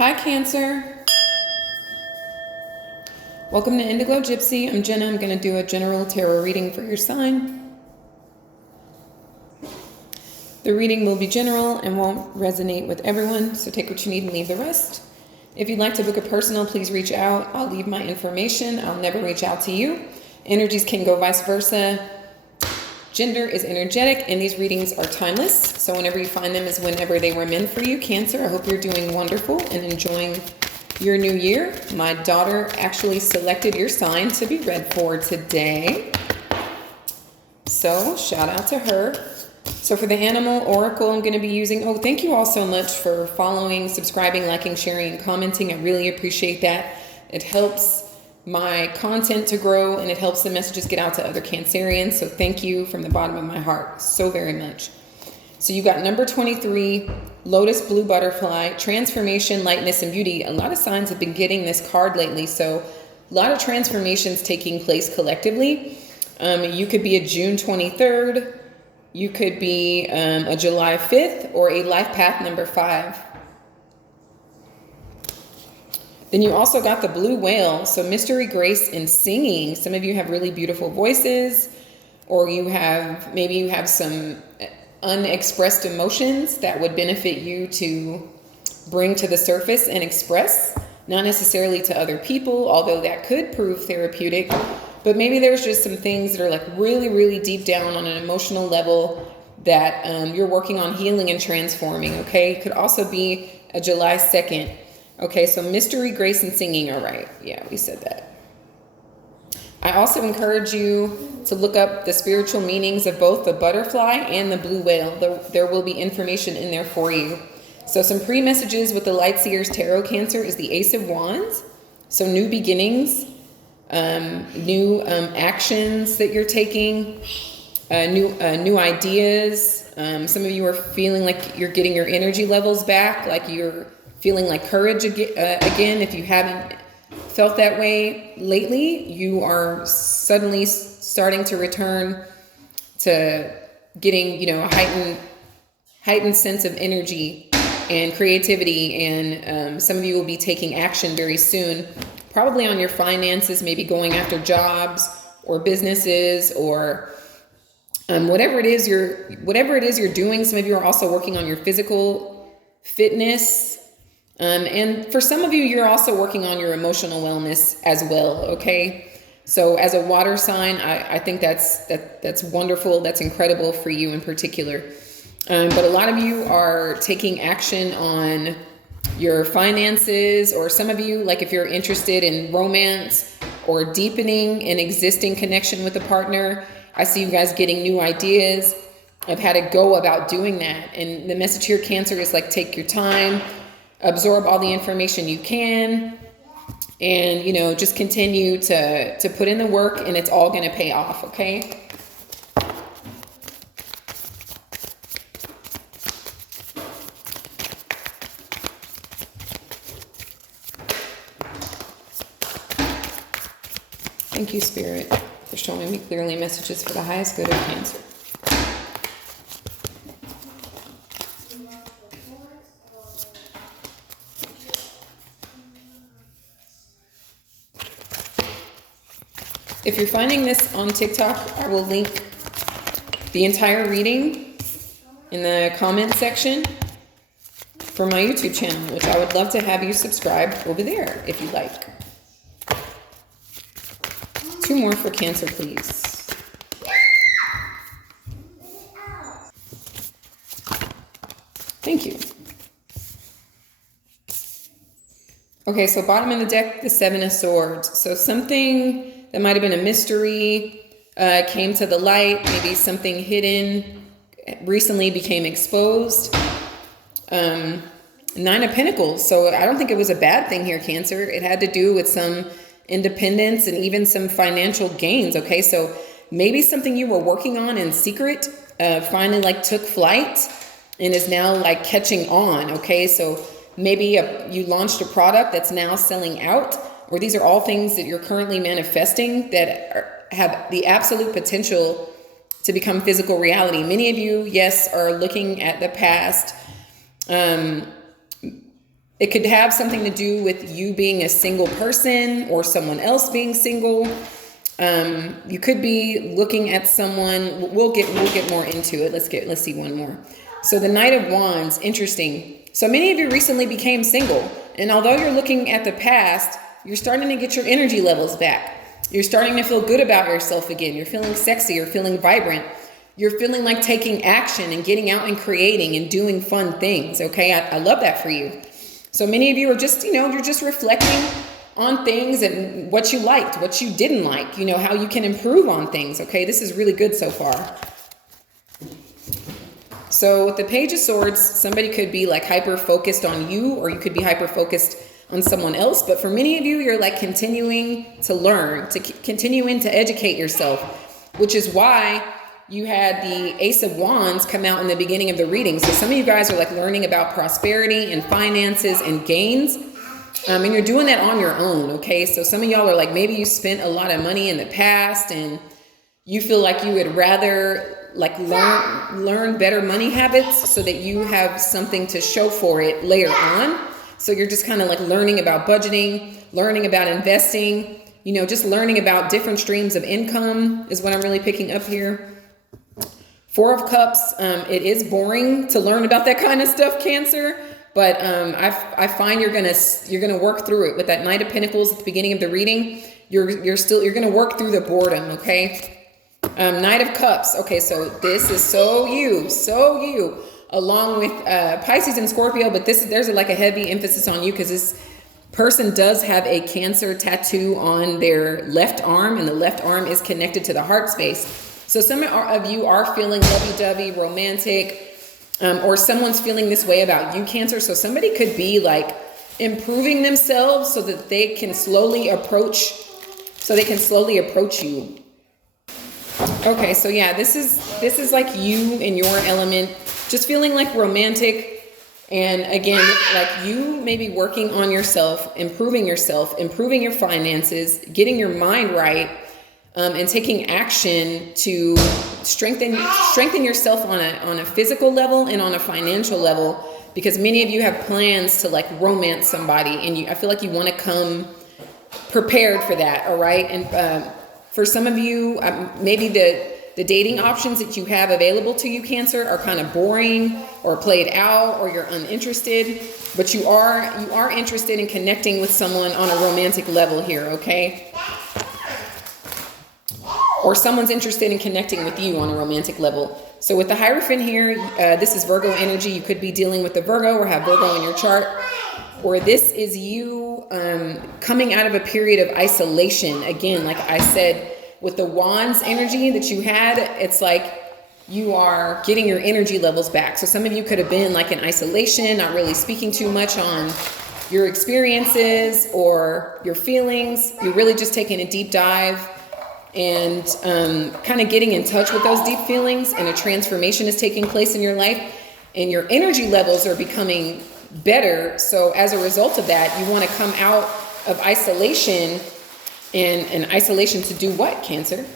Hi, Cancer. Welcome to Gypsy. I'm Jenna. I'm going to do a general tarot reading for your sign. The reading will be general and won't resonate with everyone, so take what you need and leave the rest. If you'd like to book a personal, please reach out. I'll leave my information. I'll never reach out to you. Energies can go vice versa. Gender is energetic, and these readings are timeless. So whenever you find them is whenever they were meant for you, Cancer. I hope you're doing wonderful and enjoying your new year. My daughter actually selected your sign to be read for today. So shout out to her. So for the animal oracle, I'm going to be using, thank you all so much for following, subscribing, liking, sharing, and commenting. I really appreciate that. It helps my content to grow, and it helps the messages get out to other Cancerians. So thank you from the bottom of my heart so very much. So you got number 23, Lotus Blue Butterfly, Transformation, Lightness, and Beauty. A lot of signs have been getting this card lately, so a lot of transformations taking place collectively. You could be a June 23rd, you could be a July 5th, or a life path number 5. Then you also got the blue whale, so mystery, grace, and singing. Some of you have really beautiful voices, or maybe you have some unexpressed emotions that would benefit you to bring to the surface and express, not necessarily to other people, although that could prove therapeutic. But maybe there's just some things that are like really, really deep down on an emotional level that you're working on healing and transforming, okay? It could also be a July 2nd. Okay, so mystery, grace, and singing are right. Yeah, we said that. I also encourage you to look up the spiritual meanings of both the butterfly and the blue whale. There will be information in there for you. So some pre-messages with the Light Seers Tarot, Cancer, is the Ace of Wands. So new beginnings, new actions that you're taking, new ideas. Some of you are feeling like you're getting your energy levels back, like you're feeling like courage again. If you haven't felt that way lately, you are suddenly starting to return to getting, a heightened sense of energy and creativity. And some of you will be taking action very soon, probably on your finances, maybe going after jobs or businesses or whatever it is you're doing. Some of you are also working on your physical fitness. And for some of you, you're also working on your emotional wellness as well, okay? So as a water sign, I think that's wonderful. That's incredible for you in particular. But a lot of you are taking action on your finances, or some of you, like if you're interested in romance or deepening an existing connection with a partner, I see you guys getting new ideas of how to go about doing that. And the message here, Cancer, is like take your time, absorb all the information you can, and just continue to put in the work, and it's all going to pay off, okay? Thank you, Spirit, for showing me clearly messages for the highest good of Cancer. If you're finding this on TikTok, I will link the entire reading in the comment section for my YouTube channel, which I would love to have you subscribe over there if you like. 2 more for Cancer, please. Thank you. Okay, so bottom of the deck, the 7 of Swords. So something that might have been a mystery came to the light. Maybe something hidden recently became exposed. 9 of Pentacles. So I don't think it was a bad thing here, Cancer. It had to do with some independence and even some financial gains. Okay, so maybe something you were working on in secret finally like took flight and is now like catching on. Okay, so maybe you launched a product that's now selling out, or these are all things that you're currently manifesting that have the absolute potential to become physical reality. Many of you, yes, are looking at the past It could have something to do with you being a single person or someone else being single. You could be looking at someone. We'll get more into it. Let's see one more. So the Knight of Wands, interesting. So many of you recently became single, and although you're looking at the past, you're starting to get your energy levels back. You're starting to feel good about yourself again. You're feeling sexy. You're feeling vibrant. You're feeling like taking action and getting out and creating and doing fun things. Okay, I love that for you. So many of you are just, you're just reflecting on things and what you liked, what you didn't like, how you can improve on things. Okay, this is really good so far. So with the Page of Swords, somebody could be like hyper focused on you, or you could be hyper focused on someone else. But for many of you, you're like continuing to learn, continuing to educate yourself, which is why you had the Ace of Wands come out in the beginning of the reading. So some of you guys are like learning about prosperity and finances and gains. And you're doing that on your own, okay? So some of y'all are like, maybe you spent a lot of money in the past and you feel like you would rather like learn better money habits so that you have something to show for it later on. So you're just kind of like learning about budgeting, learning about investing, just learning about different streams of income is what I'm really picking up here. Four of Cups, it is boring to learn about that kind of stuff, Cancer, but I find you're gonna work through it. With that Knight of Pentacles at the beginning of the reading, you're gonna work through the boredom, okay? Knight of Cups, okay, so this is so you, along with Pisces and Scorpio, but there's like a heavy emphasis on you because this person does have a Cancer tattoo on their left arm, and the left arm is connected to the heart space. So some of you are feeling lovey-dovey, romantic, or someone's feeling this way about you, Cancer. So somebody could be like improving themselves so that they can slowly approach you. Okay, so yeah, this is like you in your element, just feeling like romantic, and again, like you may be working on yourself, improving your finances, getting your mind right, and taking action to strengthen yourself on a physical level and on a financial level, because many of you have plans to like romance somebody, and I feel like you want to come prepared for that. All right, and for some of you, maybe the dating options that you have available to you, Cancer, are kind of boring or played out, or you're uninterested, but you are interested in connecting with someone on a romantic level here, okay? Or someone's interested in connecting with you on a romantic level. So with the Hierophant here, this is Virgo energy. You could be dealing with the Virgo or have Virgo in your chart. Or this is you coming out of a period of isolation. Again, like I said, with the Wands energy that you had, it's like you are getting your energy levels back. So some of you could have been like in isolation, not really speaking too much on your experiences or your feelings. You're really just taking a deep dive and kind of getting in touch with those deep feelings, and a transformation is taking place in your life, and your energy levels are becoming better. So as a result of that, you want to come out of isolation, and isolation to do what, Cancer?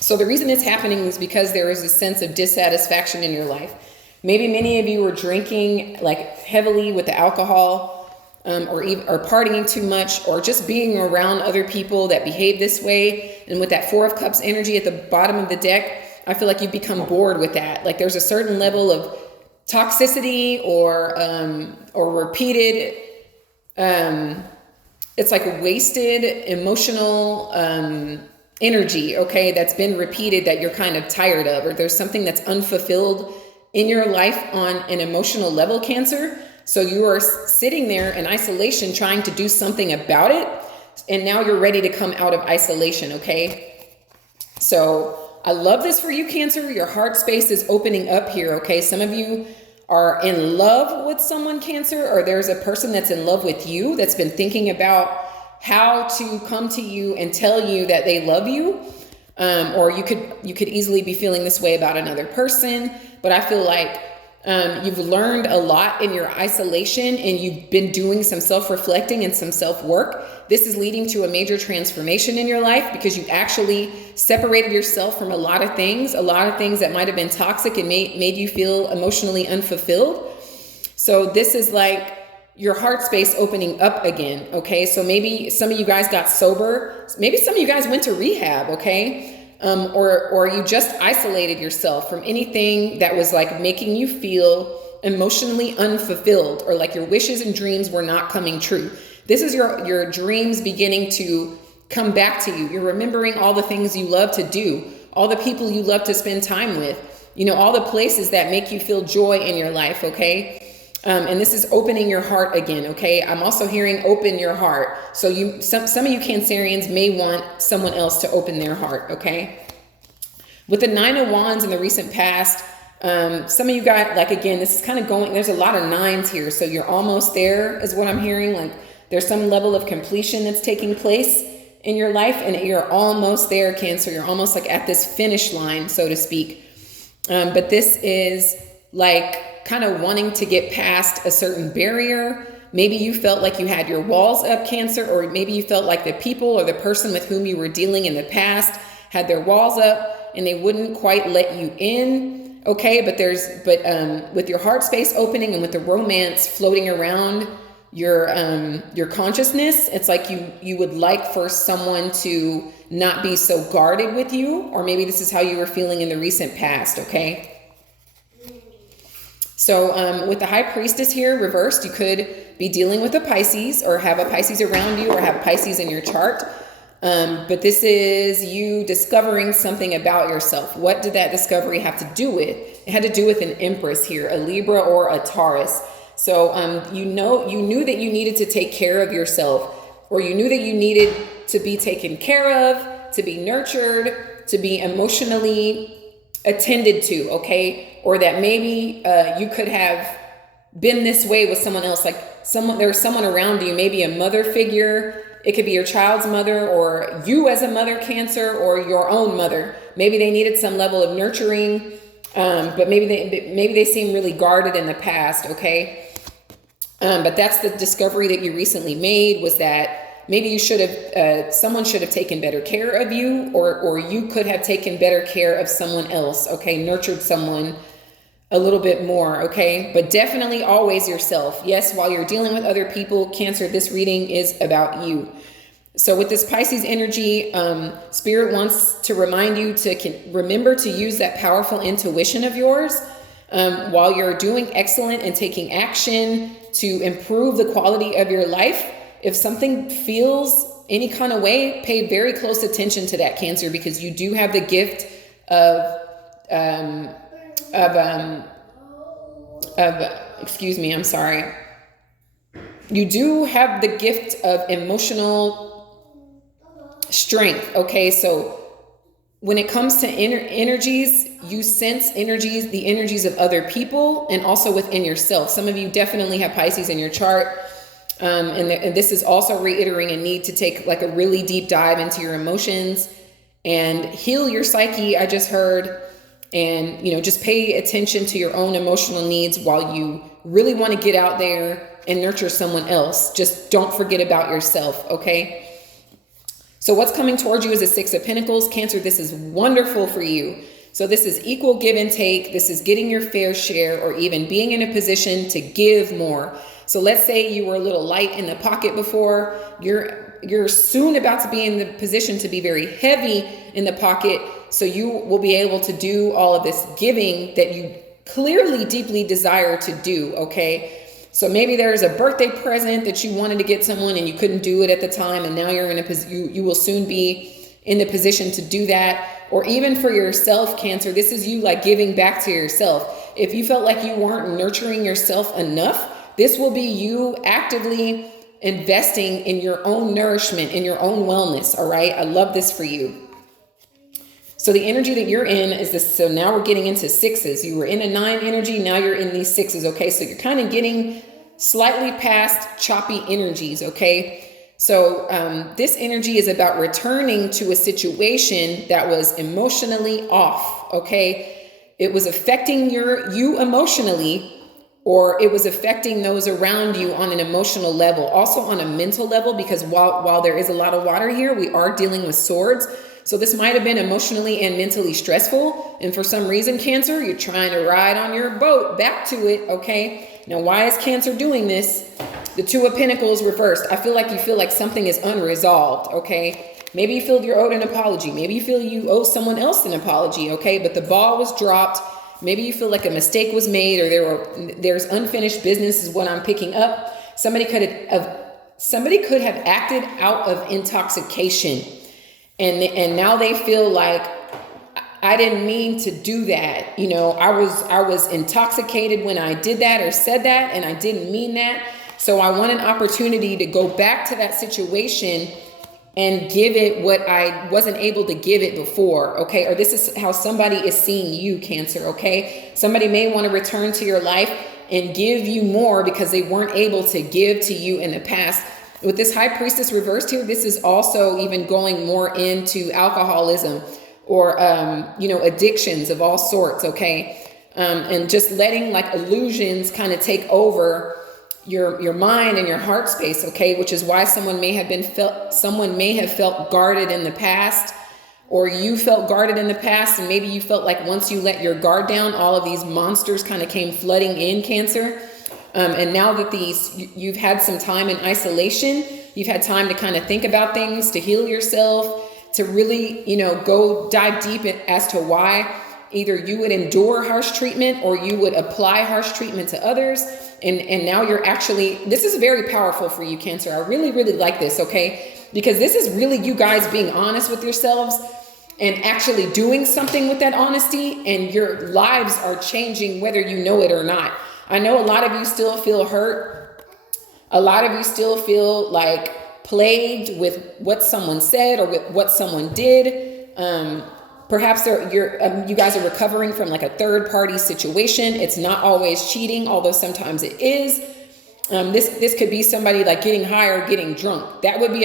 So the reason it's happening is because there is a sense of dissatisfaction in your life. Maybe many of you are drinking like heavily with the alcohol, or partying too much, or just being around other people that behave this way. And with that Four of Cups energy at the bottom of the deck, I feel like you've become bored with that. Like there's a certain level of toxicity or repeated, it's like a wasted emotional energy, okay, that's been repeated that you're kind of tired of, or there's something that's unfulfilled in your life on an emotional level, Cancer. So you are sitting there in isolation trying to do something about it, and now you're ready to come out of isolation, okay? So I love this for you, Cancer. Your heart space is opening up here, okay? Some of you are in love with someone, Cancer, or there's a person that's in love with you that's been thinking about how to come to you and tell you that they love you. Or you could easily be feeling this way about another person, but I feel like you've learned a lot in your isolation, and you've been doing some self-reflecting and some self-work. This is leading to a major transformation in your life because you actually separated yourself from a lot of things that might have been toxic and made you feel emotionally unfulfilled. So this is like your heart space opening up again, okay? So maybe some of you guys got sober. Maybe some of you guys went to rehab, okay? Or you just isolated yourself from anything that was like making you feel emotionally unfulfilled, or like your wishes and dreams were not coming true. This is your dreams beginning to come back to you. You're remembering all the things you love to do, all the people you love to spend time with, all the places that make you feel joy in your life, okay? And this is opening your heart again, okay? I'm also hearing open your heart. So some of you Cancerians may want someone else to open their heart, okay? With the 9 of Wands in the recent past, some of you got, like, again, this is kind of going, there's a lot of 9s here. So you're almost there is what I'm hearing. Like there's some level of completion that's taking place in your life, and you're almost there, Cancer. You're almost like at this finish line, so to speak. But this is like kind of wanting to get past a certain barrier. Maybe you felt like you had your walls up, Cancer, or maybe you felt like the people or the person with whom you were dealing in the past had their walls up and they wouldn't quite let you in. Okay, but with your heart space opening and with the romance floating around your consciousness, it's like you would like for someone to not be so guarded with you, or maybe this is how you were feeling in the recent past, okay? So with the High Priestess here reversed, you could be dealing with a Pisces, or have a Pisces around you, or have Pisces in your chart. But this is you discovering something about yourself. What did that discovery have to do with? It had to do with an Empress here, a Libra or a Taurus. So you knew that you needed to take care of yourself, or you knew that you needed to be taken care of, to be nurtured, to be emotionally attended to, okay? Or that maybe you could have been this way with someone else, like there's someone around you, maybe a mother figure. It could be your child's mother, or you as a mother, Cancer, or your own mother. Maybe they needed some level of nurturing, but maybe they seem really guarded in the past, okay? But that's the discovery that you recently made, was that maybe you should have, someone should have taken better care of you, or you could have taken better care of someone else, okay? Nurtured someone a little bit more, okay? But definitely always yourself. Yes, while you're dealing with other people, Cancer, this reading is about you. So with this Pisces energy, Spirit wants to remind you to remember to use that powerful intuition of yours while you're doing excellent and taking action to improve the quality of your life. If something feels any kind of way, pay very close attention to that, Cancer, because you do have the gift excuse me, I'm sorry. You do have the gift of emotional strength, okay? So when it comes to energies, you sense energies, the energies of other people, and also within yourself. Some of you definitely have Pisces in your chart. And this is also reiterating a need to take like a really deep dive into your emotions and heal your psyche, I just heard. And, just pay attention to your own emotional needs while you really want to get out there and nurture someone else. Just don't forget about yourself, okay? So what's coming towards you is the 6 of Pentacles. Cancer, this is wonderful for you. So this is equal give and take. This is getting your fair share, or even being in a position to give more. So let's say you were a little light in the pocket before. You're soon about to be in the position to be very heavy in the pocket. So you will be able to do all of this giving that you clearly deeply desire to do, okay? So maybe there's a birthday present that you wanted to get someone and you couldn't do it at the time, and now you're in you will soon be in the position to do that. Or even for yourself, Cancer, this is you like giving back to yourself. If you felt like you weren't nurturing yourself enough, this will be you actively investing in your own nourishment, in your own wellness, all right? I love this for you. So the energy that you're in is this. So now we're getting into 6s. You were in a 9 energy. Now you're in these 6s. Okay. So you're kind of getting slightly past choppy energies. Okay. So this energy is about returning to a situation that was emotionally off. Okay. It was affecting you emotionally, or it was affecting those around you on an emotional level, also on a mental level, because while there is a lot of water here, we are dealing with swords. So this might have been emotionally and mentally stressful. And for some reason, Cancer, you're trying to ride on your boat back to it, okay? Now, why is Cancer doing this? The Two of Pentacles reversed. I feel like you feel like something is unresolved, okay? Maybe you feel you're owed an apology. Maybe you feel you owe someone else an apology, okay? But the ball was dropped. Maybe you feel like a mistake was made, or there's unfinished business is what I'm picking up. Somebody could have acted out of intoxication, and now they feel like, I didn't mean to do that. You know, I was intoxicated when I did that or said that, and I didn't mean that. So I want an opportunity to go back to that situation and give it what I wasn't able to give it before, okay? Or this is how somebody is seeing you, Cancer, okay? Somebody may want to return to your life and give you more because they weren't able to give to you in the past. With this High Priestess reversed here, this is also even going more into alcoholism or, addictions of all sorts, okay? And just letting like illusions kind of take over your mind and your heart space, okay? Which is why someone may have felt guarded in the past, or you felt guarded in the past, and maybe you felt like once you let your guard down, all of these monsters kind of came flooding in, Cancer. And now that you've had some time in isolation, you've had time to kind of think about things, to heal yourself, to really, go dive deep as to why either you would endure harsh treatment or you would apply harsh treatment to others. And now you're actually, this is very powerful for you, Cancer. I really, really like this, okay? Because this is really you guys being honest with yourselves and actually doing something with that honesty, and your lives are changing whether you know it or not. I know a lot of you still feel hurt. A lot of you still feel like plagued with what someone said or with what someone did. Perhaps you guys are recovering from like a third party situation. It's not always cheating, although sometimes it is. This could be somebody like getting high or getting drunk. That would be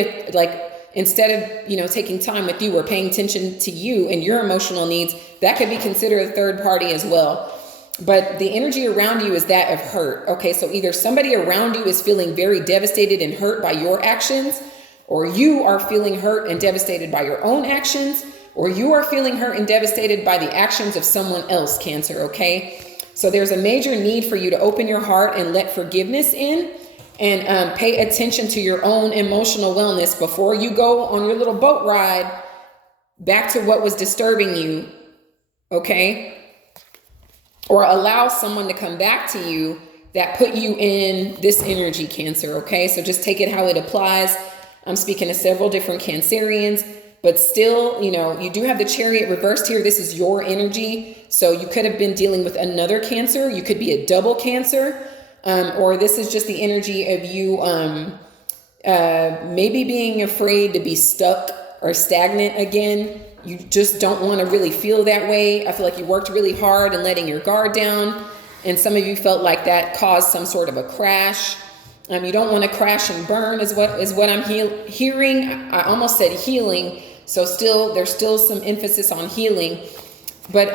instead of, taking time with you or paying attention to you and your emotional needs, that could be considered a third party as well. But the energy around you is that of hurt. Okay, so either somebody around you is feeling very devastated and hurt by your actions, or you are feeling hurt and devastated by your own actions, or you are feeling hurt and devastated by the actions of someone else, Cancer, okay? So there's a major need for you to open your heart and let forgiveness in, and pay attention to your own emotional wellness before you go on your little boat ride back to what was disturbing you, okay? Or allow someone to come back to you that put you in this energy, Cancer, okay? So just take it how it applies. I'm speaking to several different Cancerians, but still, you do have the Chariot reversed here. This is your energy. So you could have been dealing with another Cancer. You could be a double Cancer. Or this is just the energy of you maybe being afraid to be stuck or stagnant again. You just don't want to really feel that way. I feel like you worked really hard and letting your guard down. And some of you felt like that caused some sort of a crash. You don't want to crash and burn is what I'm hearing. I almost said healing. So there's still some emphasis on healing. But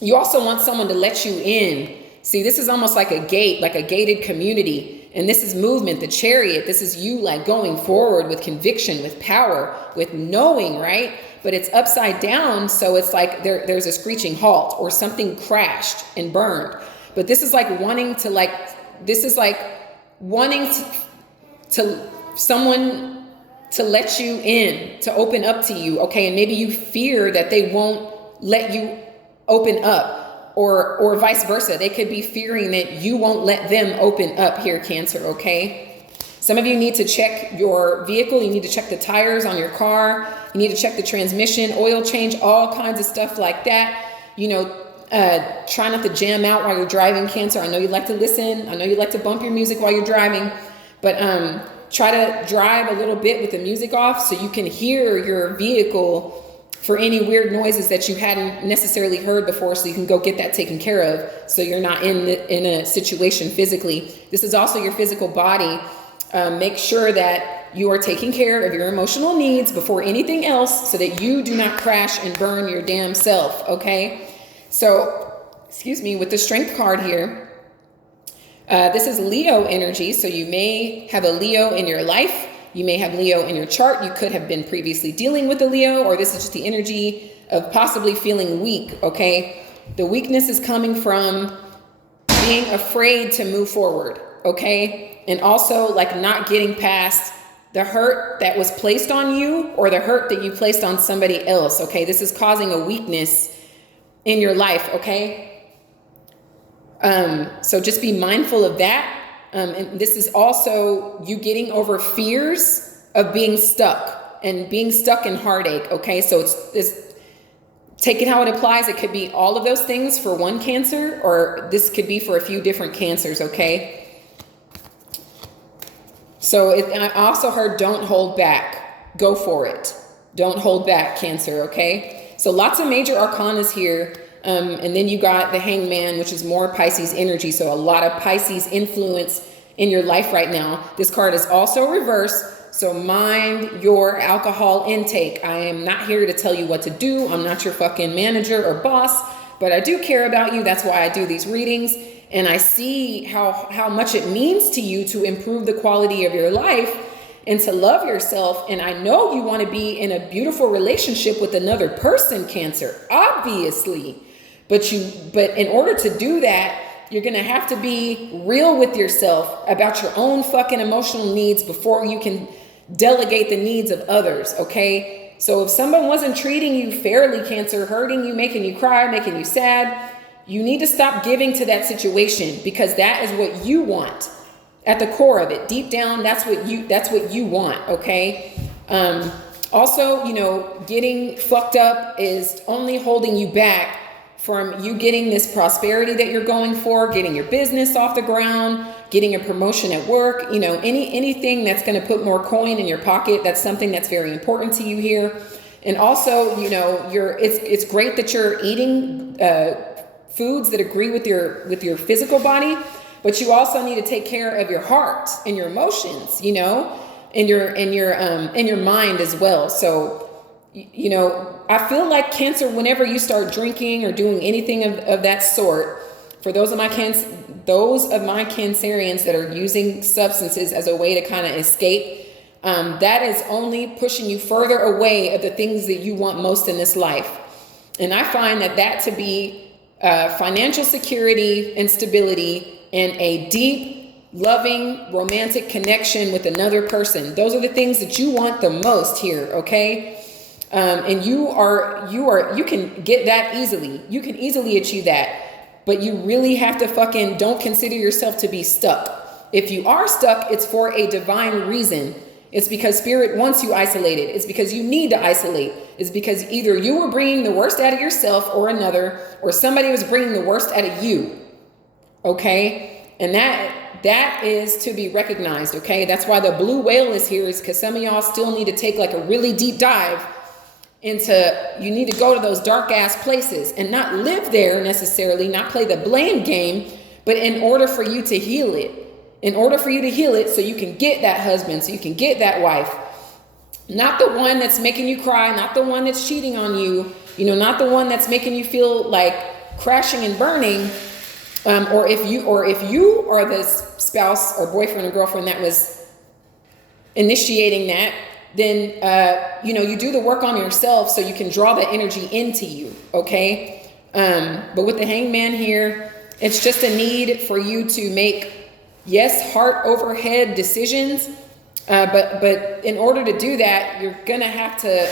you also want someone to let you in. See, this is almost like a gate, like a gated community. And this is movement, the Chariot. This is you like going forward with conviction, with power, with knowing, right? But it's upside down. So it's like there's a screeching halt or something crashed and burned. But this is like wanting to someone to let you in, to open up to you. Okay. And maybe you fear that they won't let you open up. Or vice versa. They could be fearing that you won't let them open up here, Cancer, okay? Some of you need to check your vehicle. You need to check the tires on your car. You need to check the transmission, oil change, all kinds of stuff like that. Try not to jam out while you're driving, Cancer. I know you like to listen. I know you like to bump your music while you're driving. But try to drive a little bit with the music off so you can hear your vehicle for any weird noises that you hadn't necessarily heard before, so you can go get that taken care of so you're not in a situation physically. This is also your physical body. Make sure that you are taking care of your emotional needs before anything else so that you do not crash and burn your damn self, okay? So, with the Strength card here, this is Leo energy, so you may have a Leo in your life. You may have Leo in your chart. You could have been previously dealing with a Leo, or this is just the energy of possibly feeling weak, okay? The weakness is coming from being afraid to move forward, okay? And also like not getting past the hurt that was placed on you or the hurt that you placed on somebody else, okay? This is causing a weakness in your life, okay? So just be mindful of that. And this is also you getting over fears of being stuck and being stuck in heartache, okay? So it's take it how it applies. It could be all of those things for one cancer, or this could be for a few different cancers, okay? So I also heard don't hold back. Go for it. Don't hold back, Cancer, okay? So lots of major arcanas here. And then you got the Hangman, which is more Pisces energy. So a lot of Pisces influence in your life right now. This card is also reversed. So mind your alcohol intake. I am not here to tell you what to do. I'm not your fucking manager or boss, but I do care about you. That's why I do these readings. And I see how much it means to you to improve the quality of your life and to love yourself. And I know you want to be in a beautiful relationship with another person, Cancer, obviously. But in order to do that, you're going to have to be real with yourself about your own fucking emotional needs before you can delegate the needs of others, okay? So if someone wasn't treating you fairly, Cancer, hurting you, making you cry, making you sad, you need to stop giving to that situation, because that is what you want. At the core of it, deep down, that's what you want, okay? Also, getting fucked up is only holding you back from you getting this prosperity that you're going for, getting your business off the ground, getting a promotion at work, anything that's going to put more coin in your pocket. That's something that's very important to you here. And also, it's great that you're eating foods that agree with your physical body, but you also need to take care of your heart and your emotions, and your mind as well. So, I feel like Cancer, whenever you start drinking or doing anything of that sort, for those of my Cancerians that are using substances as a way to kind of escape, that is only pushing you further away of the things that you want most in this life. And I find that to be financial security and stability and a deep, loving, romantic connection with another person. Those are the things that you want the most here, okay? And you can get that easily. You can easily achieve that, but you really have to don't consider yourself to be stuck. If you are stuck, it's for a divine reason. It's because Spirit wants you isolated. It's because you need to isolate. It's because either you were bringing the worst out of yourself or another, or somebody was bringing the worst out of you. Okay. And that is to be recognized. Okay. That's why the blue whale is here, is because some of y'all still need to take like a really deep dive you need to go to those dark ass places and not live there necessarily, not play the blame game, but in order for you to heal it, so you can get that husband, so you can get that wife, not the one that's making you cry, not the one that's cheating on you, not the one that's making you feel like crashing and burning. Or if you are the spouse or boyfriend or girlfriend that was initiating that, then, you do the work on yourself so you can draw that energy into you. Okay. But with the Hangman here, it's just a need for you to make, yes, heart over head decisions. But in order to do that, you're going to have to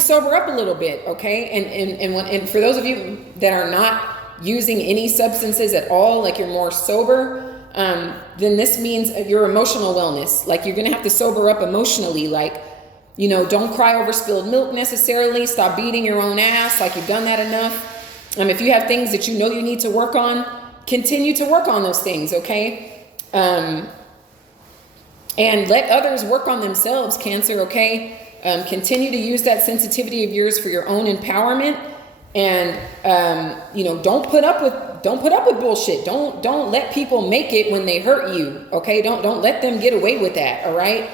sober up a little bit. Okay. And for those of you that are not using any substances at all, like you're more sober, then this means your emotional wellness. Like you're going to have to sober up emotionally. Like, don't cry over spilled milk necessarily. Stop beating your own ass. Like you've done that enough. If you have things that you need to work on, continue to work on those things. Okay. And let others work on themselves, Cancer. Okay. Continue to use that sensitivity of yours for your own empowerment. And, don't put up with bullshit. Don't let people make it when they hurt you. Okay. Don't let them get away with that. All right.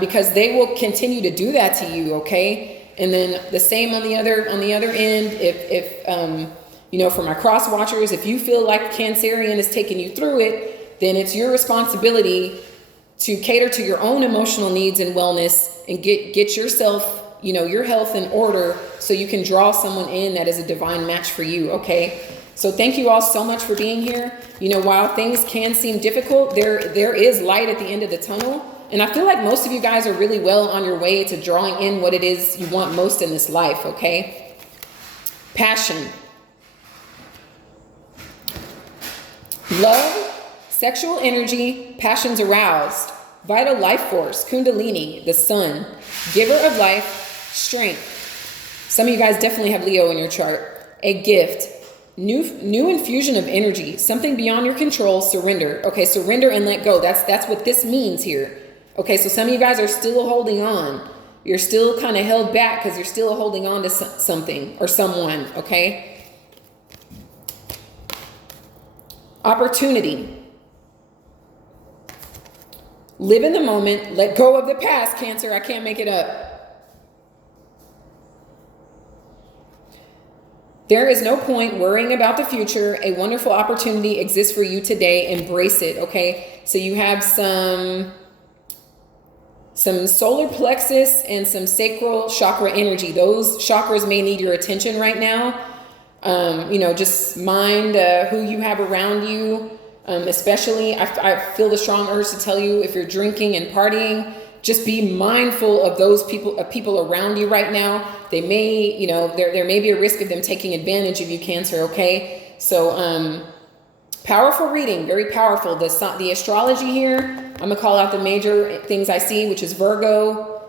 Because they will continue to do that to you. Okay. And then the same on the other end, if for my cross watchers, if you feel like Cancerian is taking you through it, then it's your responsibility to cater to your own emotional needs and wellness and get yourself, your health in order so you can draw someone in that is a divine match for you. Okay. So thank you all so much for being here. You know, while things can seem difficult, there is light at the end of the tunnel. And I feel like most of you guys are really well on your way to drawing in what it is you want most in this life, okay? Passion. Love, sexual energy, passions aroused, vital life force, kundalini, the sun, giver of life, strength. Some of you guys definitely have Leo in your chart. A gift, new infusion of energy, something beyond your control, surrender. Okay, surrender and let go. That's what this means here. Okay, so some of you guys are still holding on. You're still kind of held back because you're still holding on to something or someone, okay? Opportunity. Live in the moment. Let go of the past, Cancer. I can't make it up. There is no point worrying about the future. A wonderful opportunity exists for you today. Embrace it, okay? So you have some solar plexus and some sacral chakra energy. Those chakras may need your attention right now. You know, just mind who you have around you. Especially, I feel the strong urge to tell you, if you're drinking and partying, just be mindful of those people around you right now. They may, you know, there may be a risk of them taking advantage of you, Cancer, okay? So, powerful reading, very powerful. The astrology here, I'm going to call out the major things I see, which is Virgo,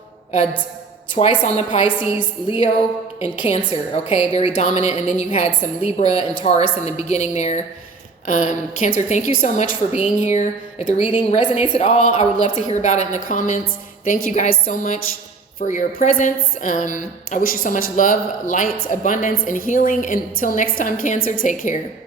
twice on the Pisces, Leo, and Cancer, okay? Very dominant. And then you had some Libra and Taurus in the beginning there. Cancer, thank you so much for being here. If the reading resonates at all, I would love to hear about it in the comments. Thank you guys so much for your presence. I wish you so much love, light, abundance, and healing. Until next time, Cancer, take care.